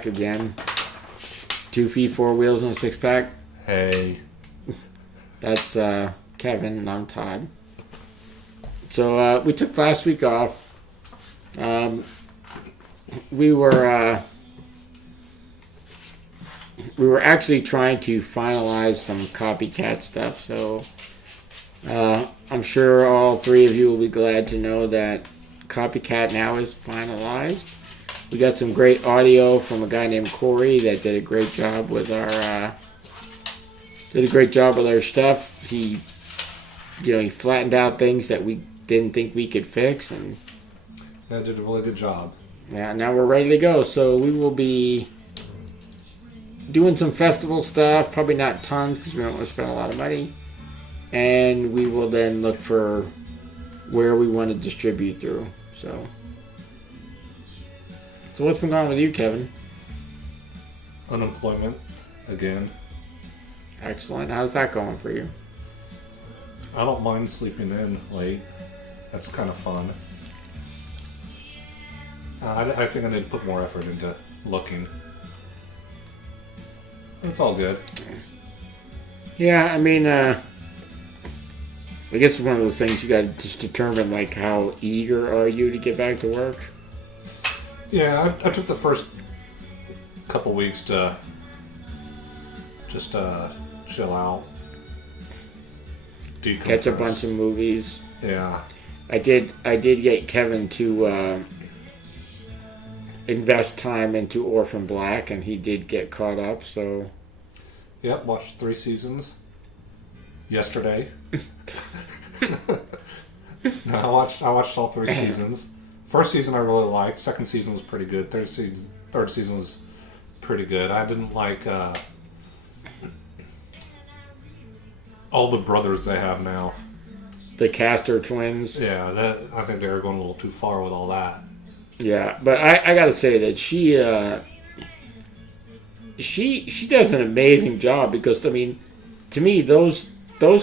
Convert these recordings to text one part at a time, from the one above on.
back again. 2 feet, 4 wheels, and a 6-pack. Hey. That's Kevin, and I'm Todd. So we took last week off. We were actually trying to finalize some copycat stuff. So I'm sure all 3 of you will be glad to know that copycat now is finalized. We got some great audio from a guy named Corey that did a great job with our stuff. He flattened out things that we didn't think we could fix, and Yeah, did a really good job. yeah, now we're ready to go. So we will be doing some festival stuff, probably not tons because we don't want to spend a lot of money, and we will then look for where we want to distribute through. So what's been going on with you, Kevin? Unemployment, again. Excellent. How's that going for you? I don't mind sleeping in late. That's kind of fun. I think I need to put more effort into looking. It's all good. Yeah, I mean, I guess it's one of those things you got to just determine, like, how eager are you to get back to work? Yeah, I took the first couple weeks to just chill out. Decompress. Catch a bunch of movies. Yeah. I did get Kevin to invest time into Orphan Black, and he did get caught up, so... Yep, watched 3 seasons yesterday. No, I watched all 3 seasons. First season I really liked. Second season was pretty good. Third season was pretty good. I didn't like all the brothers they have now. The Castor twins. Yeah, I think they were going a little too far with all that. Yeah, but I gotta say that she does an amazing job because, I mean, to me those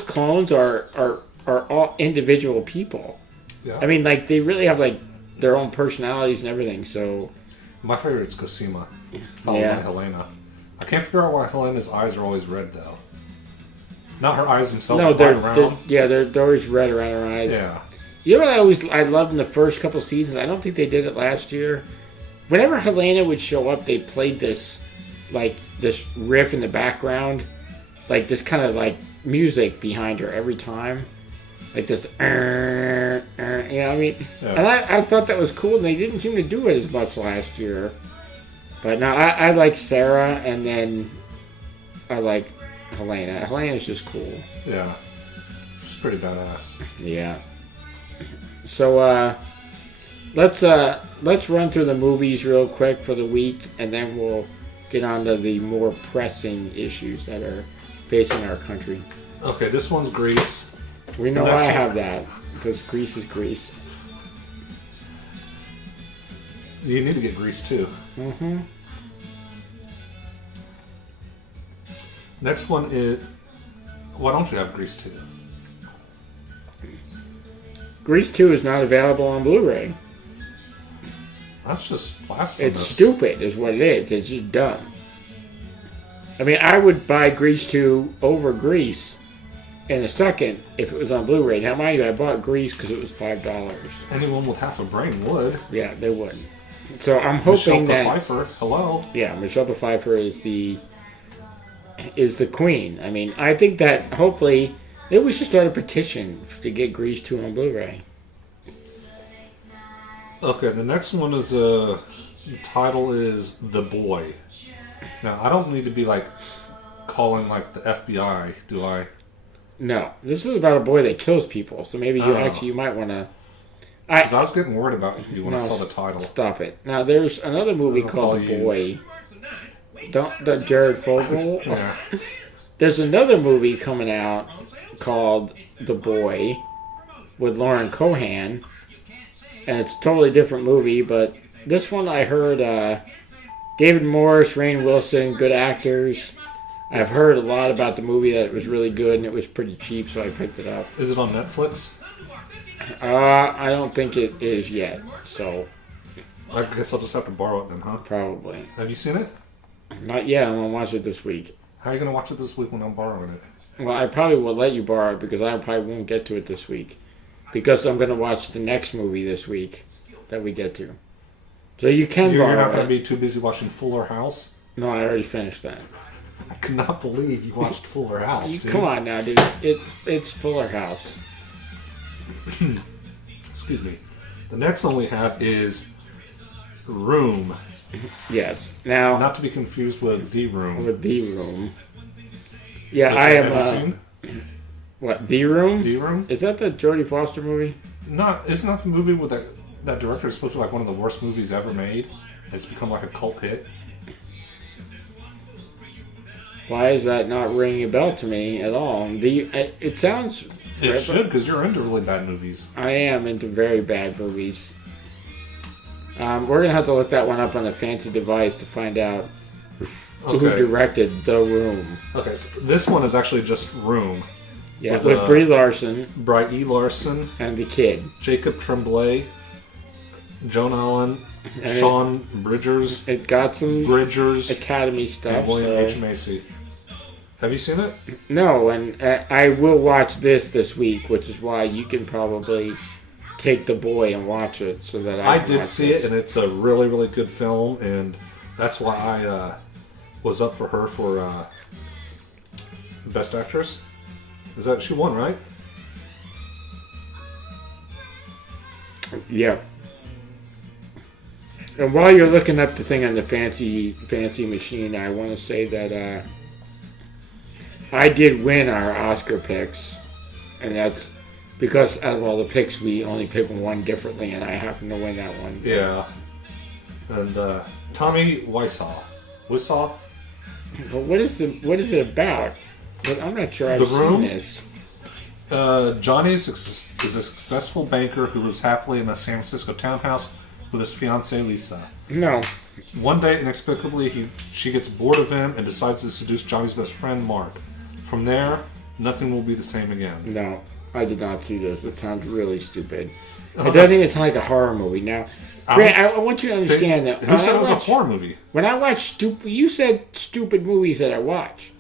clones are all individual people. Yeah. I mean, like, they really have, like, their own personalities and everything, so... My favorite's Cosima, followed by Helena. I can't figure out why Helena's eyes are always red, though. Not her eyes themselves, no, they're they're always red around her eyes. Yeah. You know what I loved in the first couple seasons? I don't think they did it last year. Whenever Helena would show up, they played this riff in the background, like this kind of like music behind her every time, like this. You know what I mean? Yeah. And I thought that was cool, and they didn't seem to do it as much last year. But no, I like Sarah, and then I like Helena. Helena's just cool. Yeah, she's pretty badass. Yeah. So let's run through the movies real quick for the week, and then we'll get on to the more pressing issues that are facing our country. Okay, this one's Grease. We know I have that, because Grease is Grease. You need to get Grease too. Mm-hmm. Next one is... Why don't you have Grease 2? Grease 2 is not available on Blu-ray. That's just blasphemous. It's stupid is what it is. It's just dumb. I mean, I would buy Grease 2 over Grease in a second if it was on Blu-ray. Now, mind you, I bought Grease because it was $5. Anyone with half a brain would. Yeah, they would. So I'm hoping Michelle Pfeiffer, hello. Yeah, Michelle Pfeiffer is the queen. I mean, I think that hopefully maybe we should start a petition to get Grease 2 on Blu-ray. Okay, the next one is the title is The Boy. Now, I don't need to be like calling like the FBI, do I? No, this is about a boy that kills people. So maybe you might want to. Because I was getting worried about you when I saw the title. Stop it. Now there's another movie called The Boy. Don't Jared Fogle. Yeah. There's another movie coming out called The Boy with Lauren Cohan, and it's a totally different movie. But this one I heard David Morse, Rainn Wilson, good actors. I've heard a lot about the movie, that it was really good and it was pretty cheap, so I picked it up. Is it on Netflix? I don't think it is yet. So I guess I'll just have to borrow it then, huh? Probably. Have you seen it? Not yet. I'm gonna watch it this week. How are you going to watch it this week when I'm borrowing it? Well, I probably will let you borrow it because I probably won't get to it this week. Because I'm going to watch the next movie this week that we get to. So you can borrow it. You're not going to be too busy watching Fuller House? No, I already finished that. I cannot believe you watched Fuller House, dude. Come on now, dude. It's Fuller House. Excuse me. The next one we have is Room. Yes. Now, not to be confused with The Room. With The Room. Yeah, I am. Have you seen? What, The Room? The Room? Is that the Jodie Foster movie? Isn't that the movie with that director is supposed to be like one of the worst movies ever made? It's become like a cult hit. Why is that not ringing a bell to me at all? It sounds. It should, because you're into really bad movies. I am into very bad movies. We're going to have to look that one up on a fancy device to find out who directed The Room. Okay, so this one is actually just Room. Yeah, with Brie Larson. Brie Larson. And the kid. Jacob Tremblay. Joan Allen. And Sean Bridgers. It got some Bridgers, Academy stuff. And William H. Macy. Have you seen it? No, and I will watch this week, which is why you can probably take The Boy and watch it so that I did see it, and it's a really, really good film, and that's why I was up for her for Best Actress. She won, right? Yeah. And while you're looking up the thing on the fancy machine, I want to say that I did win our Oscar picks, and that's because out of all the picks, we only picked one differently, and I happened to win that one. Yeah. And Tommy Wiseau. But what is it about? But I'm not sure I've seen this. Johnny is a successful banker who lives happily in a San Francisco townhouse with his fiancée Lisa. No. One day, inexplicably, she gets bored of him and decides to seduce Johnny's best friend, Mark. From there, nothing will be the same again. No, I did not see this. It sounds really stupid. It doesn't even sound like a horror movie. Now, Grant, I want you to understand that. Who said it was a horror movie? When I watch you said stupid movies that I watch.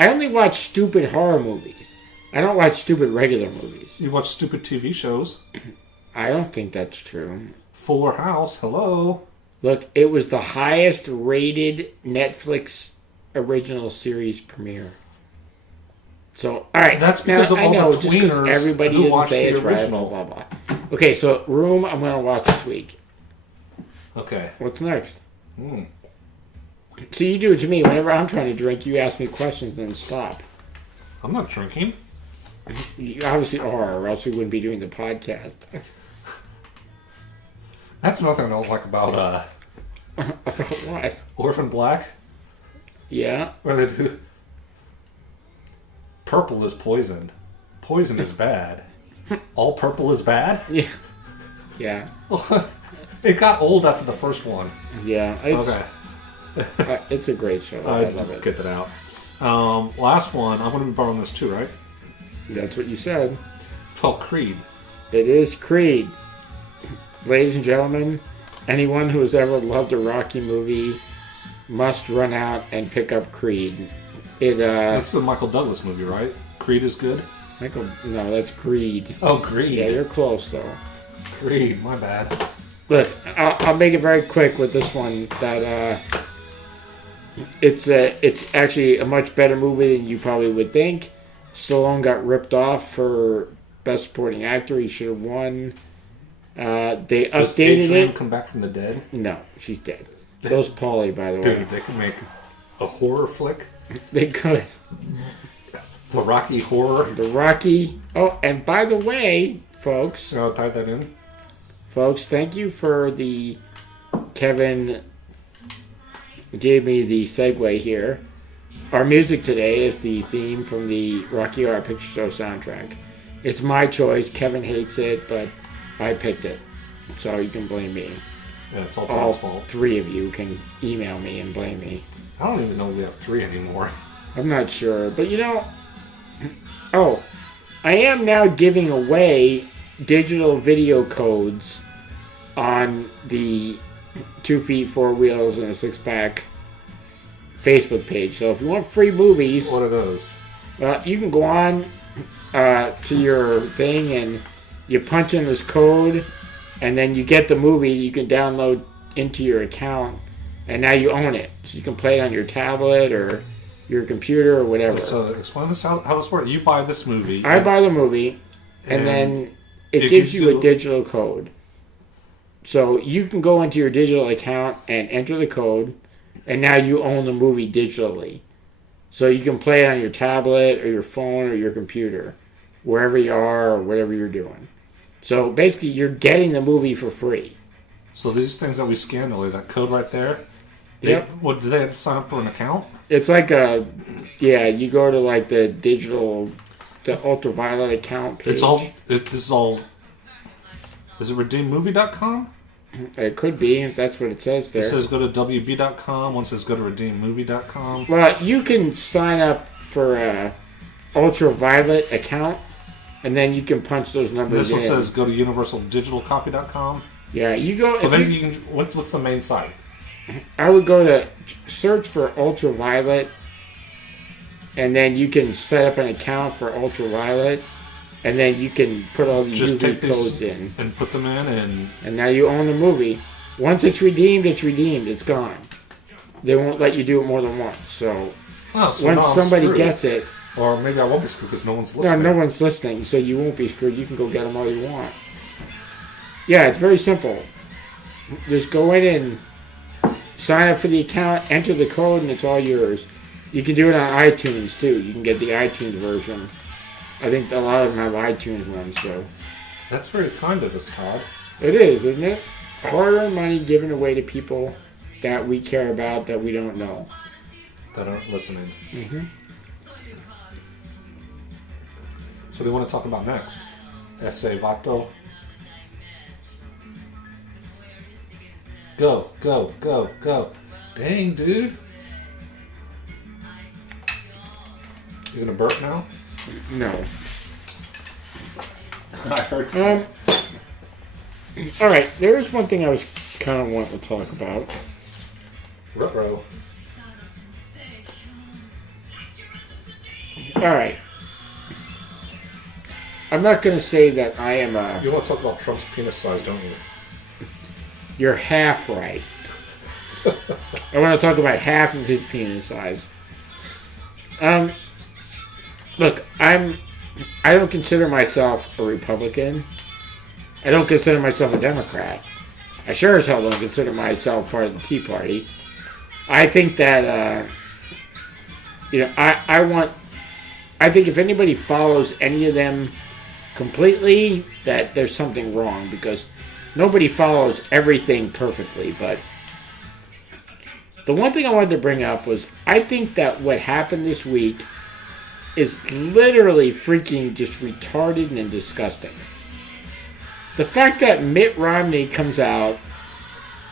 I only watch stupid horror movies. I don't watch stupid regular movies. You watch stupid TV shows. I don't think that's true. Fuller House, hello. Look, it was the highest rated Netflix original series premiere. So, all right. That's because of all the tweeners everybody who didn't watched say the it's right, original. blah, blah, blah. Okay, so Room, I'm going to watch this week. Okay. What's next? See, you do it to me. Whenever I'm trying to drink, you ask me questions and stop. I'm not drinking. You obviously are, or else we wouldn't be doing the podcast. That's nothing I don't like about About what? Orphan Black. Yeah. Where they do purple is poison. Poison is bad. All purple is bad? Yeah. Yeah. It got old after the first one. Yeah. It's, okay. It's a great show. I love it. Get that out. Last one. I'm going to be borrowing this too, right? That's what you said. It's called Creed. It is Creed. Ladies and gentlemen, anyone who has ever loved a Rocky movie must run out and pick up Creed. That's the Michael Douglas movie, right? Creed is good? No, that's Greed. Oh, Greed. Yeah, you're close, though. Creed, my bad. Look, I'll make it very quick with this one. That it's actually a much better movie than you probably would think. Stallone got ripped off for Best Supporting Actor. He should have won. They Does updated Adrian it. come back from the dead? No, she's dead. So's Paulie, by the way. Dude, they can make a horror flick. They could. The Rocky horror. The Rocky. Oh, and by the way, folks. I'll tie that in. Folks, thank you for the... Kevin gave me the segue here. Our music today is the theme from the Rocky Horror Picture Show soundtrack. It's my choice. Kevin hates it, but I picked it. So you can blame me. Yeah, it's all Todd's fault. All three of you can email me and blame me. I don't even know we have 3 anymore. I'm not sure. But you know... Oh, I am now giving away digital video codes on the 2 Feet, 4 Wheels, and a 6-pack Facebook page. So if you want free movies, What are those? you can go on to your thing and you punch in this code, and then you get the movie you can download into your account, and now you own it. So you can play it on your tablet or your computer or whatever. So explain this how this works. You buy this movie. I buy the movie, and then it gives you a digital code. So you can go into your digital account and enter the code, and now you own the movie digitally. So you can play it on your tablet or your phone or your computer, wherever you are or whatever you're doing. So basically, you're getting the movie for free. So these things that we scanned earlier, that code right there. Yep. What do they have to sign up for an account? It's like you go to like the ultraviolet account page. This is all. Is it redeemmovie.com? It could be, if that's what it says there. It says go to WB.com. One says go to redeemmovie.com. Well, you can sign up for a ultraviolet account, and then you can punch those numbers in. This one says go to universaldigitalcopy.com. Yeah, you go. Well, then you can. What's the main site? I would go to search for ultraviolet, and then you can set up an account for ultraviolet, and then you can put all the UV codes in and put them in, and now you own the movie. Once it's redeemed, it's redeemed. It's gone. They won't let you do it more than once. So, once somebody gets it, or maybe I won't be screwed because no one's listening. No one's listening, so you won't be screwed. You can go get them all you want. Yeah, it's very simple. Just go in and sign up for the account, enter the code, and it's all yours. You can do it on iTunes, too. You can get the iTunes version. I think a lot of them have iTunes ones, so. That's very kind of us, Todd. It is, isn't it? Hard-earned money given away to people that we care about that we don't know. That aren't listening. Mm-hmm. So, what do you want to talk about next? Esse Vato? Go, go, go, go. Dang, dude. You gonna burp now? No. I heard. All right, there's one thing I was kind of wanting to talk about. Ruh-roh. All right. I'm not going to say that I am a... You want to talk about Trump's penis size, don't you? You're half right. I want to talk about half of his penis size. Look, I don't consider myself a Republican. I don't consider myself a Democrat. I sure as hell don't consider myself part of the Tea Party. I think that, I think if anybody follows any of them completely, that there's something wrong, because nobody follows everything perfectly. But the one thing I wanted to bring up was, I think that what happened this week is literally freaking just retarded and disgusting. The fact that Mitt Romney comes out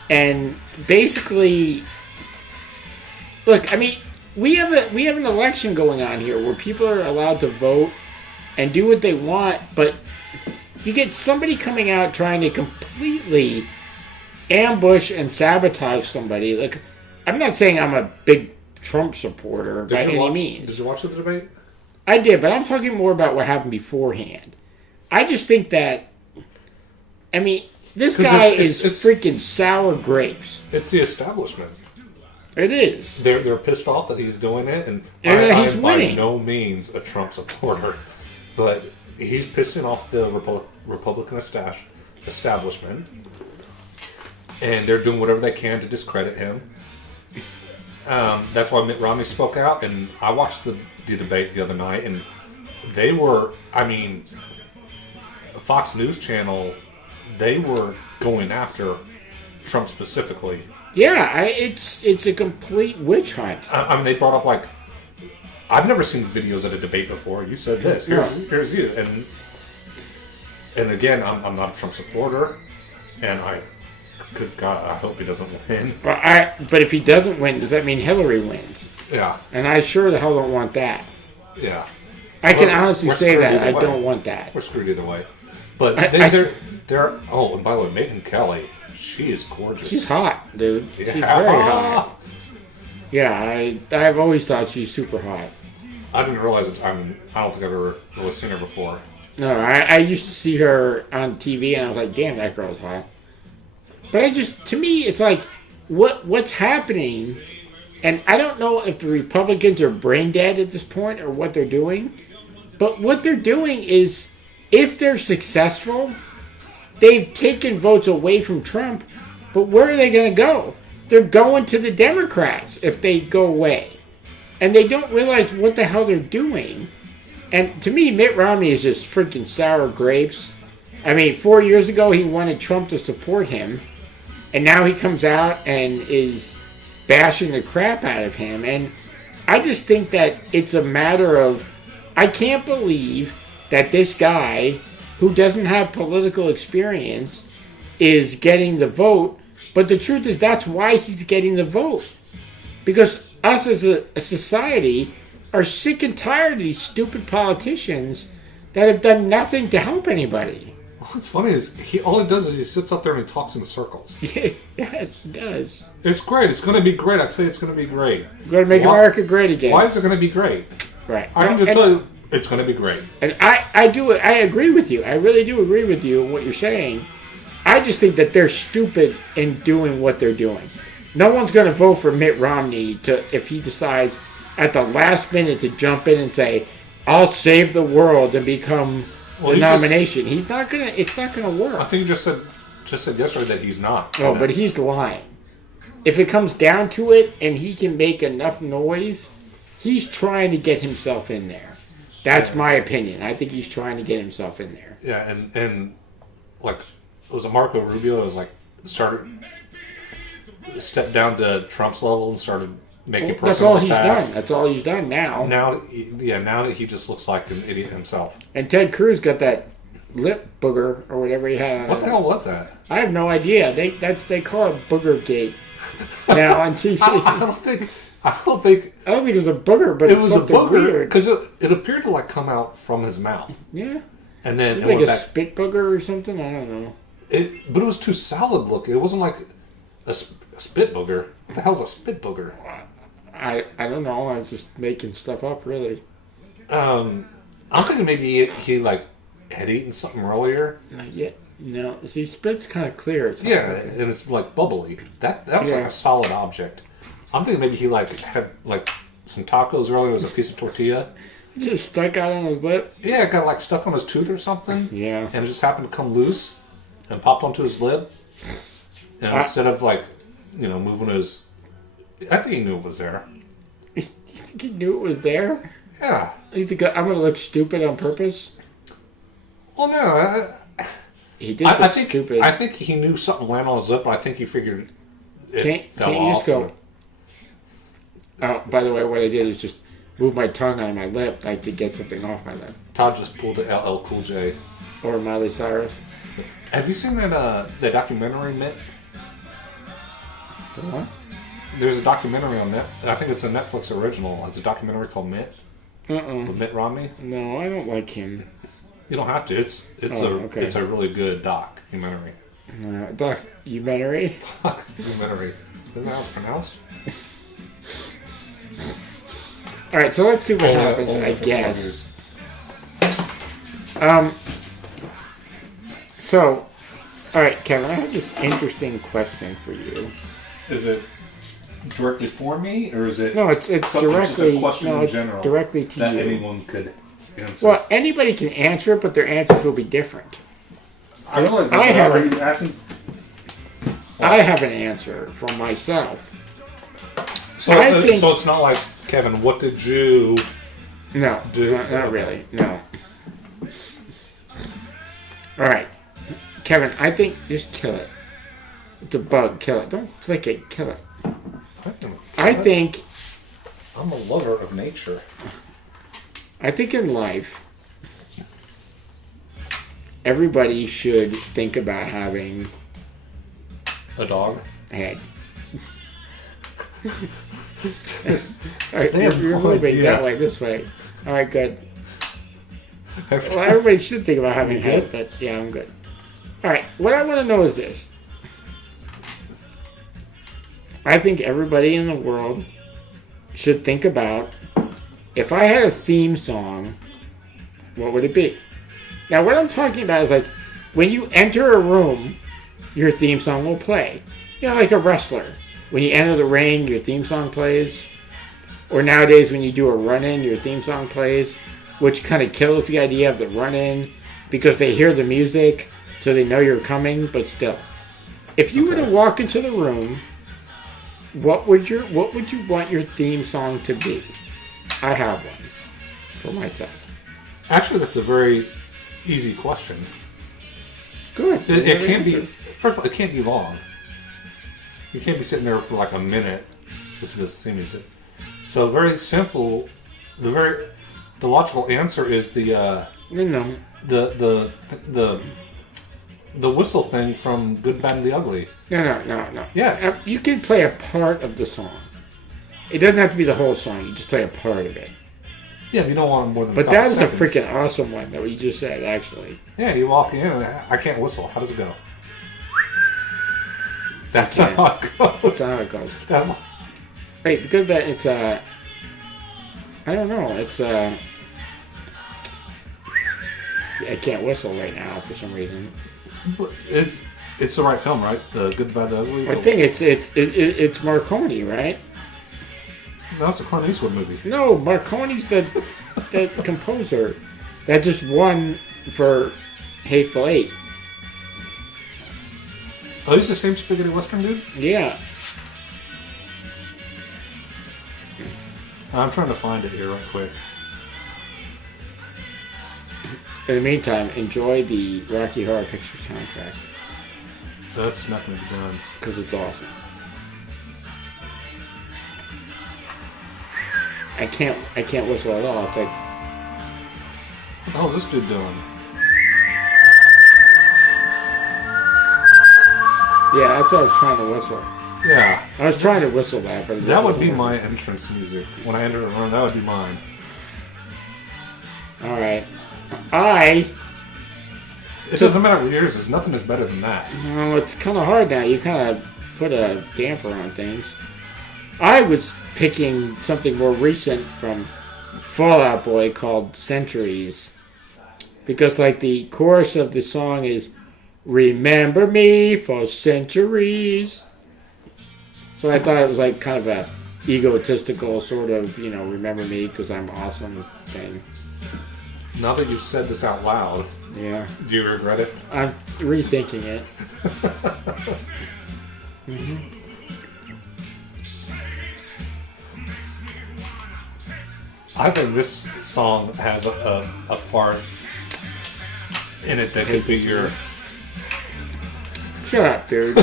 and basically, look, I mean, we have an election going on here where people are allowed to vote and do what they want, but you get somebody coming out trying to completely ambush and sabotage somebody. Like, I'm not saying I'm a big Trump supporter by any means. Did you watch the debate? I did, but I'm talking more about what happened beforehand. I just think that, I mean, this guy is freaking sour grapes. It's the establishment. It is. They're pissed off that he's doing it, and he's winning. By no means a Trump supporter, but he's pissing off the Republican establishment, and they're doing whatever they can to discredit him. That's why Mitt Romney spoke out, and I watched the debate the other night, and they were, I mean, the Fox News channel, they were going after Trump specifically. Yeah, it's a complete witch hunt. I mean, they brought up, like, I've never seen videos at a debate before. You said this. Here's you. And again, I'm not a Trump supporter, and good God, I hope he doesn't win. Well, but if he doesn't win, does that mean Hillary wins? Yeah. And I sure the hell don't want that. Yeah. I can honestly say that don't want that. We're screwed either way. But they're. Oh, and by the way, Megyn Kelly, She is gorgeous. She's hot, dude. Yeah. She's very hot. Yeah, I've always thought she's super hot. I didn't realize it. I don't think I've ever really seen her before. No, I used to see her on TV, and I was like, damn, that girl's hot. But to me, it's like, what's happening? And I don't know if the Republicans are brain dead at this point or what they're doing. But what they're doing is, if they're successful, they've taken votes away from Trump. But where are they going to go? They're going to the Democrats if they go away. And they don't realize what the hell they're doing. And to me, Mitt Romney is just freaking sour grapes. I mean, 4 years ago, he wanted Trump to support him. And now he comes out and is bashing the crap out of him. And I just think that it's a matter of, I can't believe that this guy, who doesn't have political experience, is getting the vote. But the truth is, that's why he's getting the vote. Because us as a society are sick and tired of these stupid politicians that have done nothing to help anybody. What's funny is all he does is he sits up there and he talks in circles. Yes, he does. It's great. It's going to be great. I tell you, it's going to be great. We're going to make America great again. Why is it going to be great? Right. I can just tell you, it's going to be great. And I agree with you. I really do agree with you in what you're saying. I just think that they're stupid in doing what they're doing. No one's going to vote for Mitt Romney if he decides at the last minute to jump in and say, I'll save the world and become the nomination. It's not gonna work. I think you just said yesterday that he's not. Oh, but he's lying. If it comes down to it and he can make enough noise, he's trying to get himself in there. That's my opinion. I think he's trying to get himself in there. Yeah, and like, was it Marco Rubio? It was like stepped down to Trump's level and started making personal That's all he's attacks. done. That's all he's done now. Now he just looks like an idiot himself. And Ted Cruz got that lip booger or whatever he had on. What the hell was that? I have no idea. They call it booger gate now on TV. I don't think it was a booger, but it was a booger because it appeared to like come out from his mouth. Yeah, and then it was like a spit booger or something. I don't know. But it was too salad looking. It wasn't like a spit booger. What the hell's a spit booger? I don't know. I was just making stuff up, really. I'm thinking maybe he like had eaten something earlier. Not yet. No, see, spit's kind of clear. Yeah, and it's like bubbly. That was like a solid object. I'm thinking maybe he like had like some tacos earlier. There was a piece of tortilla. It just stuck out on his lip. Yeah, it got like stuck on his tooth or something. Yeah, and it just happened to come loose and popped onto his lip. And instead of like, moving his, I think he knew it was there. You think he knew it was there? Yeah. You think I'm going to look stupid on purpose? Well, no. He did look stupid. I think he knew something landed on his lip, and I think he figured it fell can't off. You just go, oh, by the way, what I did is just move my tongue on my lip like to get something off my lip. Todd just pulled the LL Cool J. Or Miley Cyrus. Have you seen that documentary, Mitt? The what? There's a documentary on Mitt. I think it's a Netflix original. It's a documentary called Mitt. With Mitt Romney. No, I don't like him. You don't have to. It's a really good documentary. Documentary? Documentary. Isn't that how it's pronounced? All right, so let's see what happens. I guess. So, all right, Kevin, I have this interesting question for you. Is it directly for me, or is it? No, it's directly. A question in general directly to that you. anyone could answer. Well, anybody can answer it, but their answers will be different. I realize that. I have an answer for myself. So it's not like, Kevin, what did you? No, not really. No. All right, Kevin. I think just kill it. It's a bug. Kill it. Don't flick it. Kill it. I think. I'm a lover of nature. I think in life, everybody should think about having a dog. A head. All right, you're moving that way, this way. All right, good. Well, everybody should think about having a head, but yeah, I'm good. All right, what I want to know is this. I think everybody in the world should think about, if I had a theme song, what would it be? Now, what I'm talking about is like, when you enter a room, your theme song will play. You know, like a wrestler. When you enter the ring, your theme song plays. Or nowadays, when you do a run-in, your theme song plays, which kind of kills the idea of the run-in, because they hear the music, so they know you're coming, but still. If you were to walk into the room, what would you want your theme song to be? I have one for myself. Actually, that's a very easy question. Good. It can't be. First of all, it can't be long. You can't be sitting there for like a minute listening to the theme music. So very simple. The logical answer is the whistle thing from Good, Bad, and the Ugly. No. Yes. You can play a part of the song. It doesn't have to be the whole song. You just play a part of it. Yeah, you don't want more than. But that is seconds. a freaking awesome one that you just said, actually. Yeah, you walk in and I can't whistle. How does it go? That's how it goes. That's how it goes. Wait, the Good, Bad, it's I don't know. It's I can't whistle right now for some reason. But it's the right film, right? The Good, Bad, the Ugly. I think it's Marconi, right? No, it's a Clint Eastwood movie. No, Marconi's the composer that just won for Hateful Eight. Oh, he's the same spaghetti western dude? Yeah. I'm trying to find it here right quick. In the meantime, enjoy the Rocky Horror Picture soundtrack. That's not going to be done. Because it's awesome. I can't whistle at all. It's like, what the hell is this dude doing? yeah, that's what I was trying to whistle. Yeah. I was trying to whistle that, but that would be my entrance music. When I enter a room, that would be mine. Alright. It doesn't matter what yours is. Nothing is better than that. Well, it's kind of hard now. You kind of put a damper on things. I was picking something more recent from Fall Out Boy called Centuries. Because, like, the chorus of the song is, "Remember me for centuries." So I thought it was, like, kind of a egotistical sort of, remember me because I'm awesome thing. Now that you've said this out loud, yeah. Do you regret it? I'm rethinking it. Mm-hmm. I think this song has a part in it that could be your... Shut up, dude.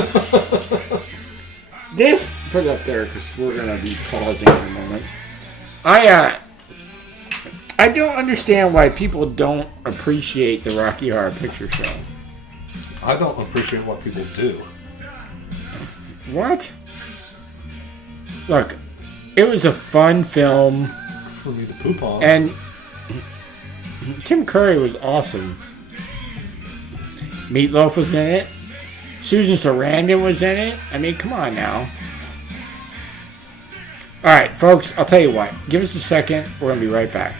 This, put it up there because we're going to be pausing in a moment. I don't understand why people don't appreciate the Rocky Horror Picture Show. I don't appreciate what people do. What? Look, it was a fun film. For me to poop on. And Tim Curry was awesome. Meatloaf was in it. Susan Sarandon was in it. I mean, come on now. Alright, folks, I'll tell you what. Give us a second. We're going to be right back.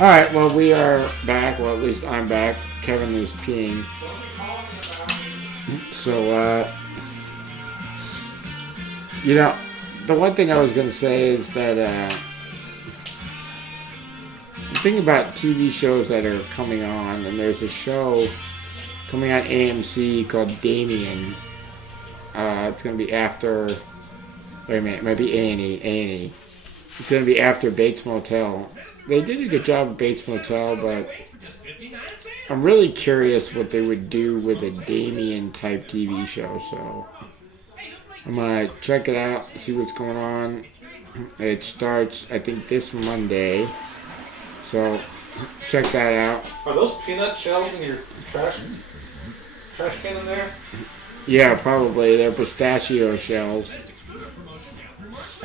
Alright, well, we are back. Well, at least I'm back. Kevin is peeing. So, the one thing I was going to say is that the thing about TV shows that are coming on, and there's a show coming on AMC called Damien. It's going to be after... Wait a minute, it might be A&E. It's going to be after Bates Motel. They did a good job with Bates Motel, but I'm really curious what they would do with a Damien-type TV show, so I'm going to check it out, see what's going on. It starts, I think, this Monday, so check that out. Are those peanut shells in your trash can in there? Yeah, probably. They're pistachio shells.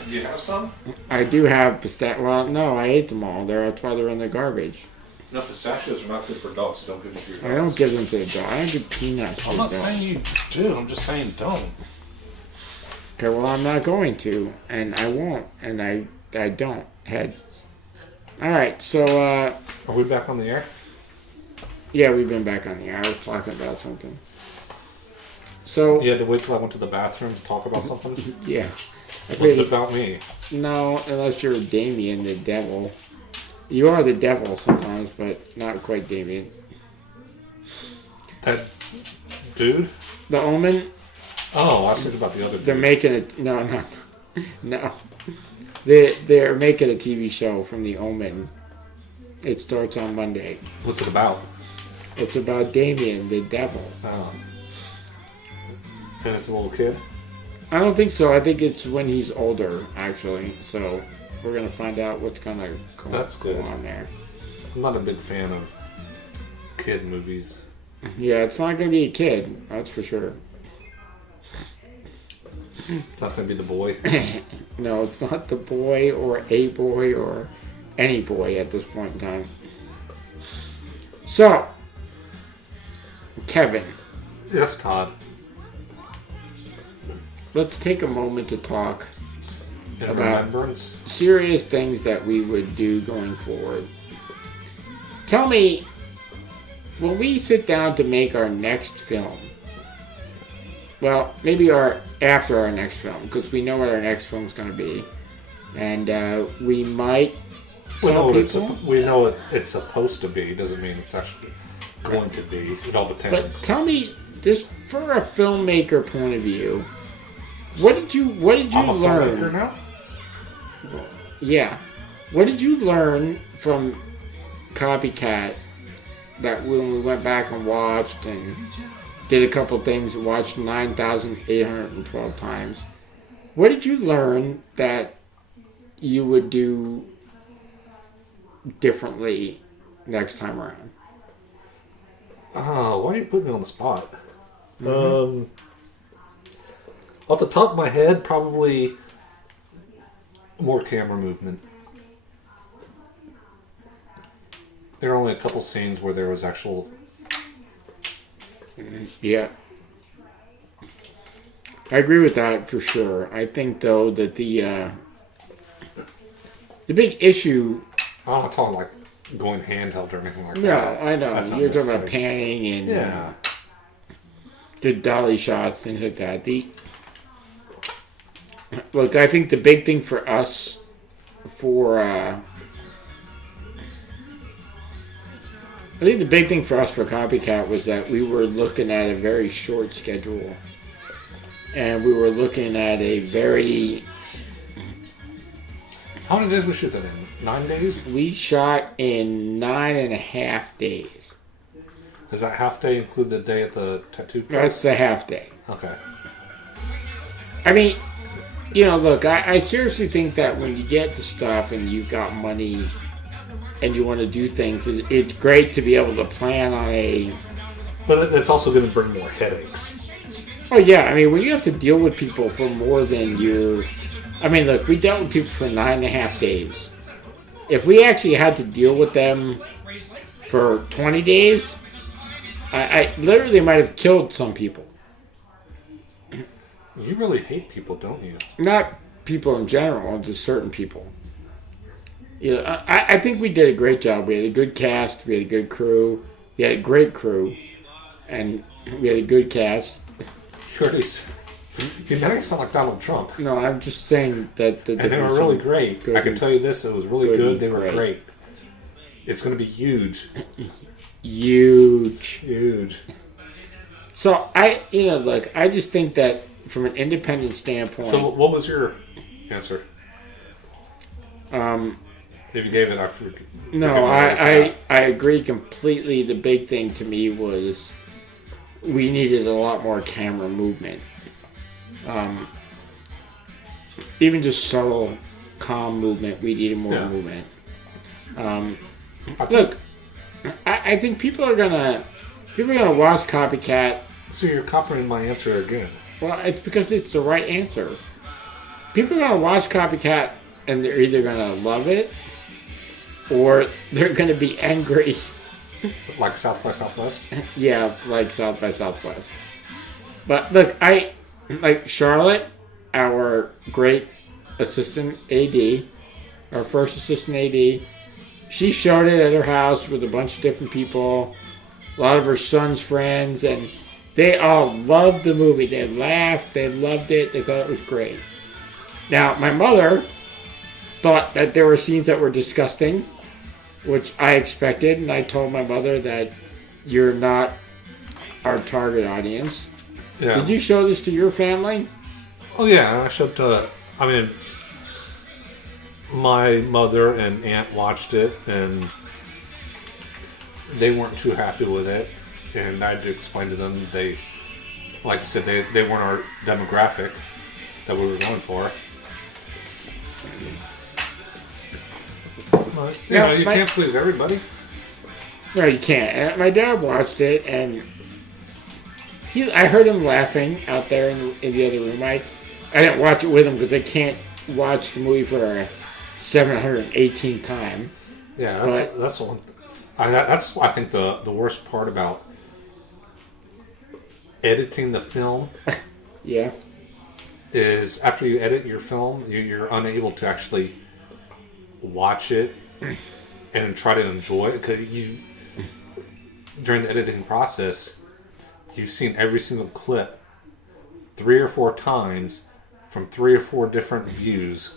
Do you have some? I do have pistachio. Well, no, I ate them all. That's why they're in the garbage. No, pistachios are not good for dogs, so don't give them to your dogs. I don't give them to the dog. I give peanuts to I'm the not dog. saying you do. I'm just saying don't. Okay, well, I'm not going to, and I won't, and I don't. Head. All right, so Are we back on the air? yeah, we've been back on the air. I was talking about something. So You had to wait till I went to the bathroom to talk about something? yeah, I What's figured- it about me? no, unless you're Damien, the devil. You are the devil sometimes, but not quite Damien. That dude? The Omen. Oh, I was thinking about the other They're dude. making it. No. They're making a TV show from The Omen. It starts on Monday. What's it about? It's about Damien, the devil. Oh. And it's a little kid? I don't think so. I think it's when he's older, actually. So we're gonna find out what's gonna That's go good. on there. I'm not a big fan of kid movies. Yeah, it's not gonna be a kid. That's for sure. It's not going to be the boy. No, it's not the boy or a boy or any boy at this point in time. So, Kevin, Yes, Todd. let's take a moment to talk In About- remembrance? serious things that we would do going forward. Tell me, when we sit down to make our next film, well, maybe after our next film, because we know what our next film is going to be, and we might We know, tell what it's, people. we know what it's supposed to be. Doesn't mean it's actually going to be. It all But depends. tell me, just for a filmmaker point of view, what did you I'm a learn? filmmaker now? Yeah, what did you learn from Copycat that when we went back and watched and did a couple things, watched 9,812 times? What did you learn that you would do differently next time around? Oh, why are you putting me on the spot? Off the top of my head, probably more camera movement. There are only a couple scenes where there was actual. Yeah. I agree with that for sure. I think though that the big issue. I'm not talking like going handheld or anything like Yeah, that. I know. That's not You're talking about necessary. panning and Yeah. good dolly shots, things like that. Look, I think the big thing for us, for Copycat was that we were looking at a very short schedule, and we were looking at a very. How many days we shoot that in? 9 days? We shot in 9.5 days. Does that half day include the day at the tattoo place? That's the half day. Okay. I mean, look, I seriously think that when you get to stuff and you've got money and you want to do things, it's great to be able to plan on a... But it's also going to bring more headaches. Oh, yeah. I mean, when you have to deal with people for more than your... I mean, look, we dealt with people for 9.5 days. If we actually had to deal with them for 20 days, I literally might have killed some people. You really hate people, don't you? Not people in general, just certain people. I think we did a great job. We had a good cast. We had a good crew. We had a great crew. And we had a good cast. You now you sound like Donald Trump. No, I'm just saying that... And they were really great. Good I can tell you this, it was really good. They were great. great. It's going to be huge. Huge. Huge. So, look, I just think that from an independent standpoint... So what was your answer? If you gave it, I forget. No, I agree completely. The big thing to me was we needed a lot more camera movement. Even just subtle, calm movement, we needed more movement. Look, I think people are gonna watch Copycat. So you're copying my answer again. Well, it's because it's the right answer. People are gonna watch Copycat and they're either gonna love it or they're going to be angry. Like South by Southwest? Yeah, like South by Southwest. But look, I like Charlotte, our great assistant AD, our first assistant AD. She showed it at her house with a bunch of different people, a lot of her son's friends, and they all loved the movie. They laughed, they loved it, they thought it was great. Now, my mother thought that there were scenes that were disgusting, which I expected, and I told my mother that you're not our target audience. Yeah. Did you show this to your family? Oh, yeah. I showed to... I mean, my mother and aunt watched it, and they weren't too happy with it. And I had to explain to them they... Like I said, they weren't our demographic that we were going for. But, you can't please everybody. No, you can't. And my dad watched it, and I heard him laughing out there in the other room. I didn't watch it with him because I can't watch the movie for a 718th time. Yeah, that's one. That's I think the worst part about editing the film. Yeah. Is after you edit your film, you're unable to actually watch it and try to enjoy it because during the editing process, you've seen every single clip 3 or 4 times from 3 or 4 different views,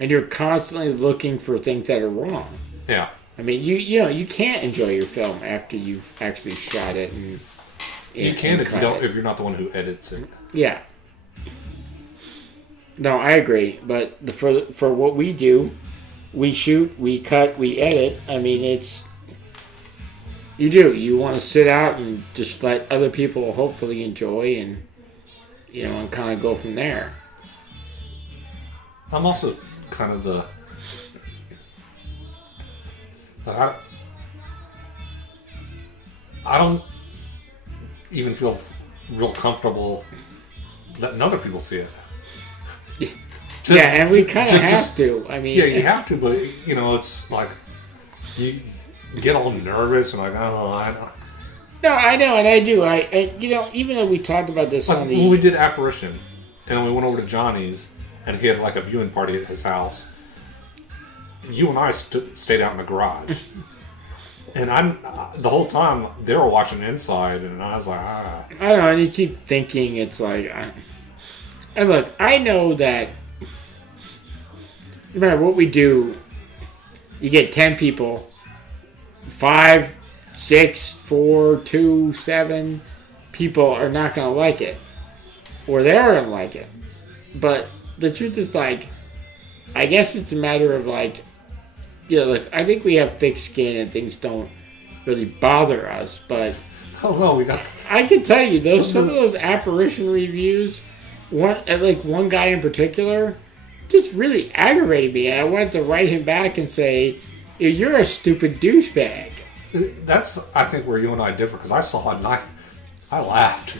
and you're constantly looking for things that are wrong. Yeah, I mean, you can't enjoy your film after you've actually shot it and you can if you don't if you're not the one who edits it. Yeah. No, I agree. But for what we do, we shoot, we cut, we edit. I mean, it's... You want to sit out and just let other people hopefully enjoy and, and kind of go from there. I'm also kind of the... I don't even feel real comfortable letting other people see it. Yeah, and we kind of have to. I mean, yeah, you have to, but it's like you get all nervous and like, oh, I don't. No, I know, and I do. Even though we talked about this on the when we did Apparition, and we went over to Johnny's, and he had like a viewing party at his house. You and I stayed out in the garage, and the whole time they were watching inside, and I was like, ah. I don't know, and you keep thinking it's like, and look, I know that. No matter what we do, you get 10 people, 5, 6, 4, 2, 7 people are not going to like it. Or they're going to like it. But the truth is, like, I guess it's a matter of, like, look, I think we have thick skin and things don't really bother us, but... Oh, no, I can tell you, some of those apparition reviews, one guy in particular... just really aggravated me. I wanted to write him back and say, "You're a stupid douchebag." That's, I think, where you and I differ, because I saw it and I laughed.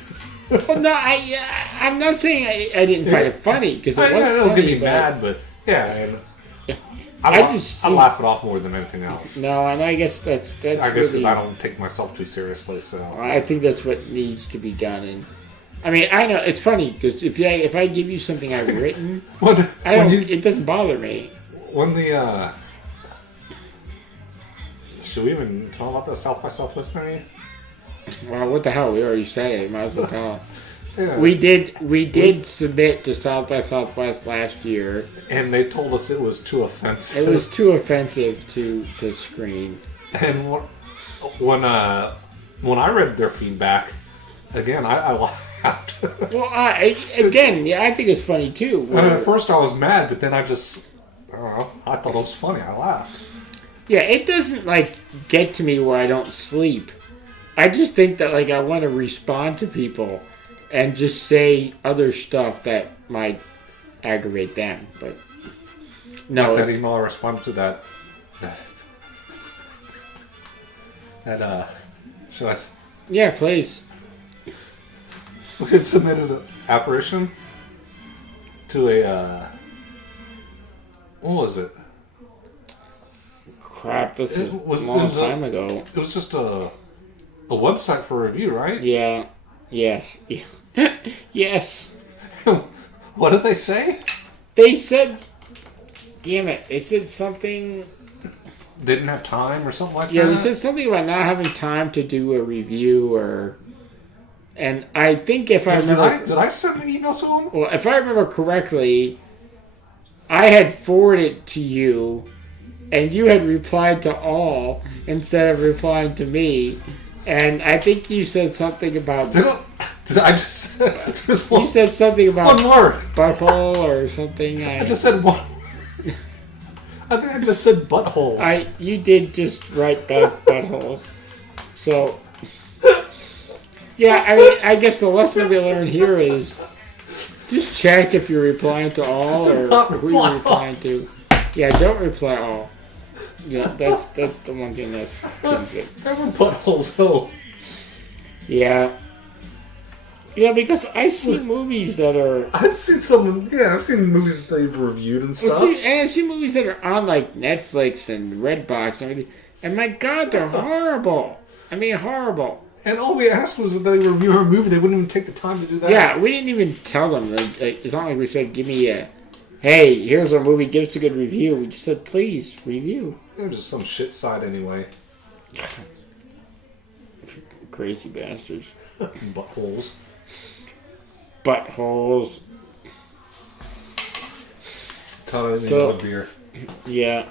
Well, no, I'm not saying I didn't find it funny, because it was funny. It'll get me mad, but yeah, and I laugh it off more than anything else. No, and I guess that's I guess because really, I don't take myself too seriously, so I think that's what needs to be done. And I mean, I know it's funny because if I give you something I've written, it doesn't bother me. When the should we even talk about the South by Southwest thing? Well, what the hell? We already said it. Might as well tell. Yeah. We did submit to South by Southwest last year, and they told us it was too offensive. It was too offensive to screen. And when I read their feedback, again, I laughed. Well, I think it's funny too. And at first I was mad, but then I thought it was funny. I laughed. Yeah, it doesn't get to me where I don't sleep. I just think that I want to respond to people and just say other stuff that might aggravate them. But no, that email I responded to that should I? Yeah, please. We had submitted an apparition to a what was it? crap, this is It was- a it long was a- time ago. It was just a website for review, right? Yeah. Yes. Yes. What did they say? They said... Damn it. They said something... Didn't have time or something like Yeah, that? they said something about not having time to do a review or... And I think if I remember... Did I send an email to them? Well, if I remember correctly, I had forwarded to you, and you had replied to all instead of replying to me. And I think you said something about... Did I just said just You said something about one word? butthole or something. I just said one. I think I just said buttholes. You did just write back butthole. So, yeah, I mean, I guess the lesson we learned here is just check if you're replying to all or who you're replying to. Yeah, don't reply all. Yeah, that's the one thing that's pretty good. There were buttholes, though. Yeah. Yeah, because I see movies that are... I've seen some, yeah, I've seen movies that they've reviewed and stuff. I see movies that are on, like, Netflix and Redbox and everything. And my God, they're horrible. I mean, horrible. And all we asked was that they review our movie. They wouldn't even take the time to do that. Yeah, we didn't even tell them. Like, it's not like we said, give me a... Hey, here's our movie, give us a good review. We just said, please, review. They're just some shit site anyway. Crazy bastards. Buttholes. Buttholes. Todd, I need So- another beer. Yeah,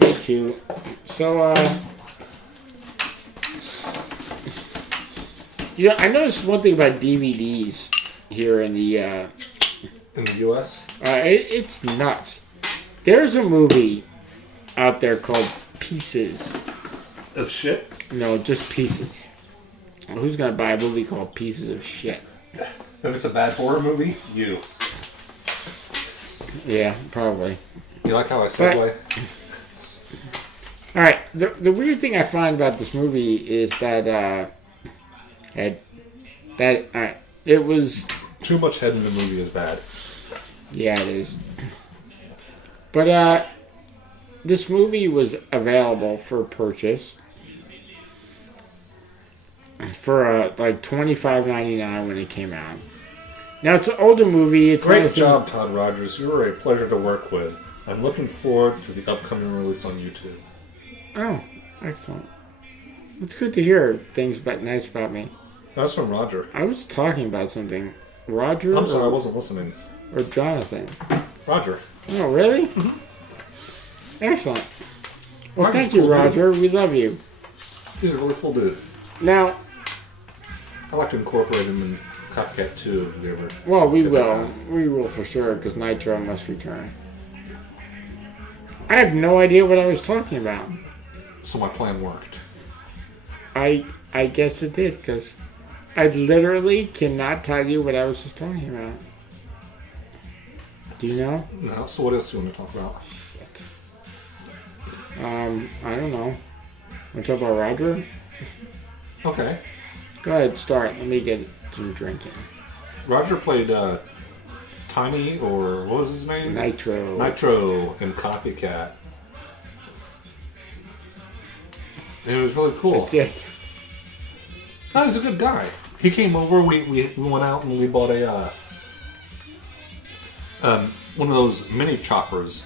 me too. So, yeah, I noticed one thing about DVDs here in the, In the U.S.? it's nuts. There's a movie out there called Pieces. Of shit? No, just Pieces. Who's gonna buy a movie called Pieces of Shit? If it's a bad horror movie, you. Yeah, probably. You like how I segue? All right. The weird thing I find about this movie is that it was. Too much head in the movie is bad. Yeah, it is. But this movie was available for purchase for like $25.99 when it came out. Now it's an older movie. It's one of Great those job, things- Todd Rogers. You were a pleasure to work with. I'm looking forward to the upcoming release on YouTube. Oh, excellent. It's good to hear things nice about me. That's from Roger. I was talking about something. Roger I'm sorry, I wasn't listening. or Jonathan? Roger. Oh, really? Excellent. Well, Roger's thank you, cool dude. Roger. We love you. He's a really cool dude. Now, I like to incorporate him in Copycat 2 if you ever... well, we get will. that. We will for sure, because Nitro must return. I have no idea what I was talking about. So my plan worked. I guess it did, because I literally cannot tell you what I was just talking about. Do you know? No, so what else do you want to talk about? Shit. I don't know. Want to talk about Roger? Okay. Go ahead, start. Let me get some drinking. Roger played Tiny, or what was his name? Nitro. Nitro in Copycat. And it was really cool. That's it. No, he's a good guy. He came over, we went out and we bought a one of those mini choppers.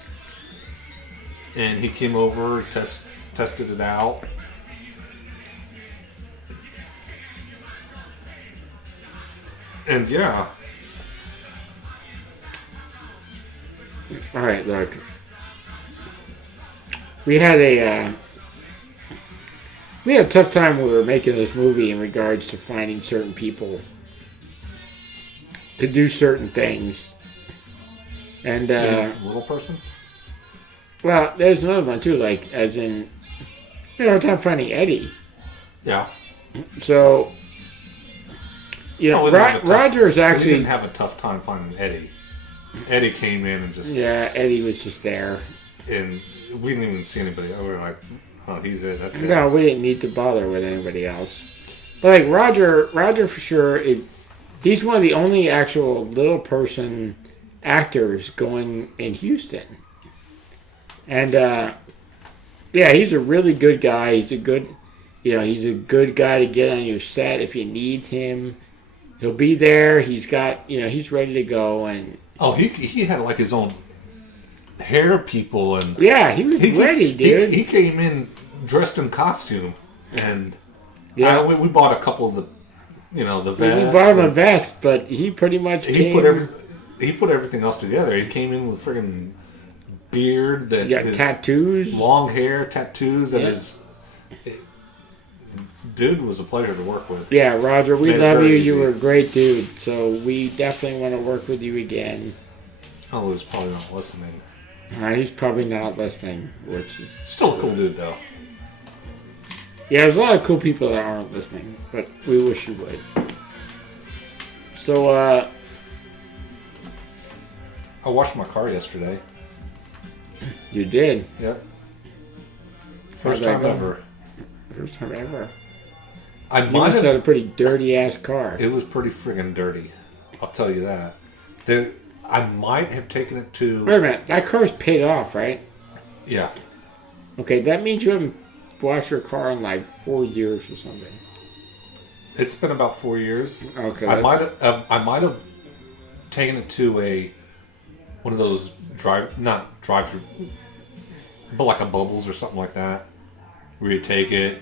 And he came over, tested it out. And yeah. All right, look. We had a tough time when we were making this movie in regards to finding certain people to do certain things. And Little person? well, there's another one too, like as in we had a hard time finding Eddie. Yeah. So you know, Oh, we didn't have a tough- Roger's We actually didn't have a tough time finding Eddie. Eddie came in and just... yeah, Eddie was just there. And we didn't even see anybody. We were like, oh, he's it. That's it. No, we didn't need to bother with anybody else. But like Roger for sure, he's one of the only actual little person actors going in Houston. And Yeah, he's a really good guy. He's a good, he's a good guy to get on your set if you need him. He'll be there. He's got, he's ready to go. And oh, he had like his own hair people and yeah, he was ready, dude. He came in dressed in costume, and yeah, we bought a couple of the, the vest. We bought him a vest, but he pretty much he put everything else together. He came in with friggin' beard, tattoos, long hair, tattoos, and his dude was a pleasure to work with. Yeah, Roger, we love you. You were a great dude, so we definitely want to work with you again. Oh, he's probably not listening. He's probably not listening, which is still a cool dude, though. Yeah, there's a lot of cool people that aren't listening, but we wish you would. So, I washed my car yesterday. You did? Yep. First time ever. First time ever. You must have had a pretty dirty ass car. It was pretty friggin' dirty. I'll tell you that. I might have taken it to. Wait a minute, that car's paid off, right? Yeah. Okay, that means you haven't washed your car in like 4 years or something. It's been about 4 years. Okay. I might have taken it to one of those not drive-through, but like a Bubbles or something like that, where you take it,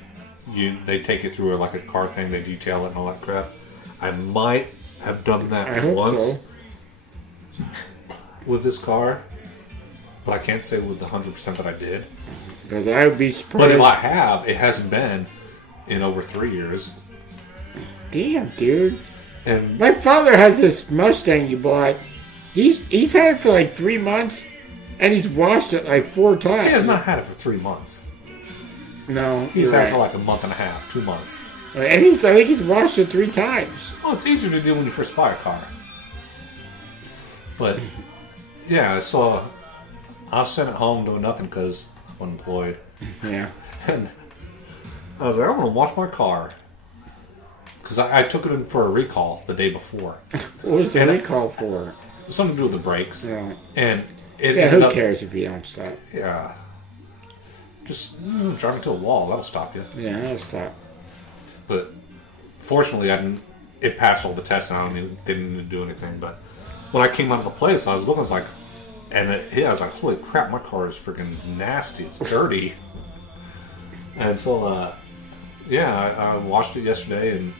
they take it through like a car thing, they detail it and all that crap. I might have done that once with this car, but I can't say with 100% that I did. Because I would be surprised. But if I have, it hasn't been in over 3 years. Damn, dude. And my father has this Mustang you bought. He's had it for like 3 months, and he's washed it like 4 times. He has not had it for 3 months. No, he's had it for like a month and a half, 2 months. And I think he's washed it 3 times. Well, it's easier to do when you first buy a car. But yeah, so I was sitting at home doing nothing because I'm unemployed. Yeah. And I was like, I'm going to wash my car. Because I took it in for a recall the day before. What was the recall for? Something to do with the brakes. Yeah. And who cares if you don't stop? Yeah. Just drive into a wall. That'll stop you. Yeah, that'll stop. But fortunately, it passed all the tests and didn't need to do anything. But when I came out of the place, I was looking, I was like, holy crap, my car is freaking nasty. It's dirty. And so, I washed it yesterday, and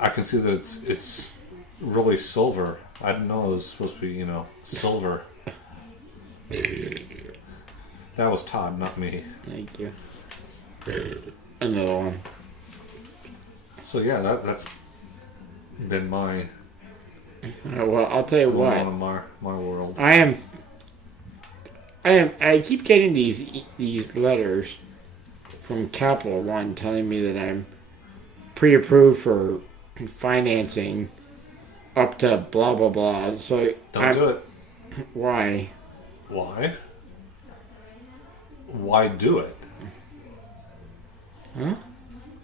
I can see that it's really silver. I didn't know it was supposed to be, silver. That was Todd, not me. Thank you. Another one. So yeah, that's been my. Well, I'll tell you what. On in my world. I keep getting these letters from Capital One telling me that I'm pre-approved for financing up to blah blah blah. So don't do it. Why? Why? Why do it? Huh?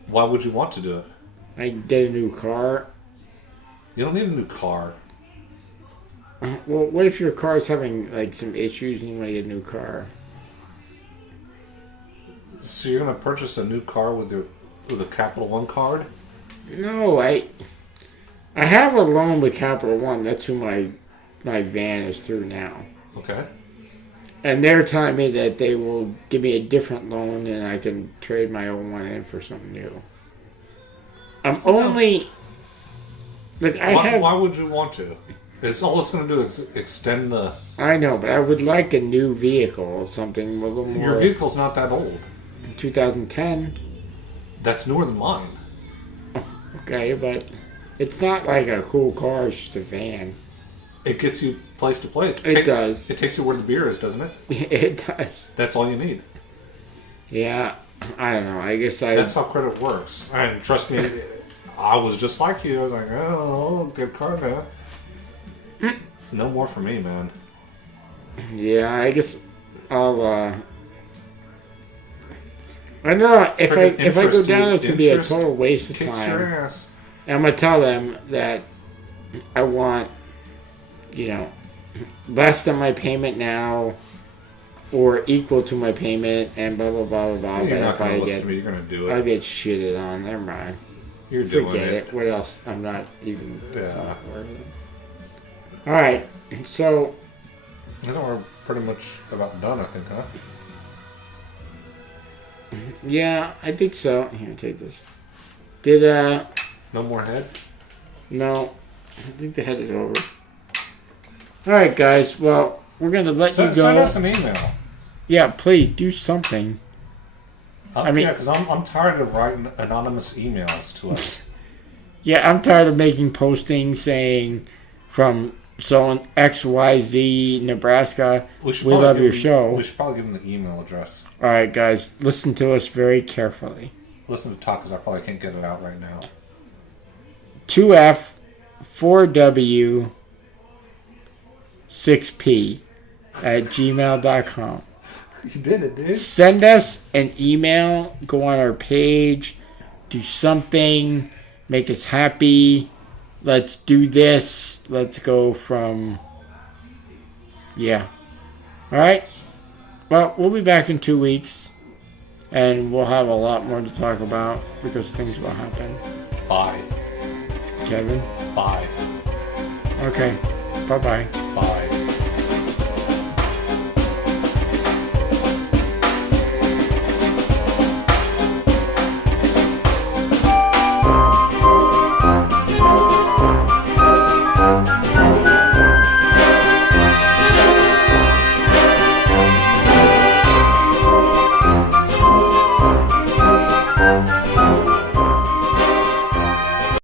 Why would you want to do it? I get a new car. You don't need a new car. Well, what if your car's having like some issues and you want to get a new car? So you're gonna purchase a new car with a Capital One card? No, I have a loan with Capital One. That's who my van is through now. Okay. And they're telling me that they will give me a different loan and I can trade my old one in for something new. I'm only... Like, why would you want to? All it's going to do is extend the... I know, but I would like a new vehicle, something a little more... Your vehicle's not that old. 2010. That's newer than mine. Okay, but it's not like a cool car, it's just a van. It gets you place to place. It does. It takes you where the beer is, doesn't it? It does. That's all you need. Yeah, I don't know. I guess That's how credit works. And trust me, I was just like you. I was like, oh, good car, man. No more for me, man. Yeah, I guess I'll. I know if I go down, it's gonna be a total waste of time. Your ass. And I'm gonna tell them that I want, less than my payment now, or equal to my payment, and blah blah blah blah blah. You're But not if going I to listen get, to me. You're going to do I it. get shitted on. Never mind. You're doing Forget it. it. What else? I'm not even. It's Yeah. not worth it. All right. So I think we're pretty much about done, I think, huh? yeah, I think so. Here, take this. Did No more head? no? I think they had it over. All right, guys. Well, we're gonna let you go. Send us an email. Yeah, please do something. I mean- yeah, because I'm tired of writing anonymous emails to us. Yeah, I'm tired of making postings saying from so XYZ Nebraska. We probably love give your them- show. We should probably give them the email address. All right, guys, listen to us very carefully. Listen to talk because I probably can't get it out right now. 2F 4W 6P at gmail.com. You did it, dude. Send us an email. Go on our page. Do something. Make us happy. Let's do this. Let's go from... Yeah. All right. Well, we'll be back in 2 weeks. And we'll have a lot more to talk about because things will happen. Bye. Kevin? Bye. Okay. Bye-bye. Bye.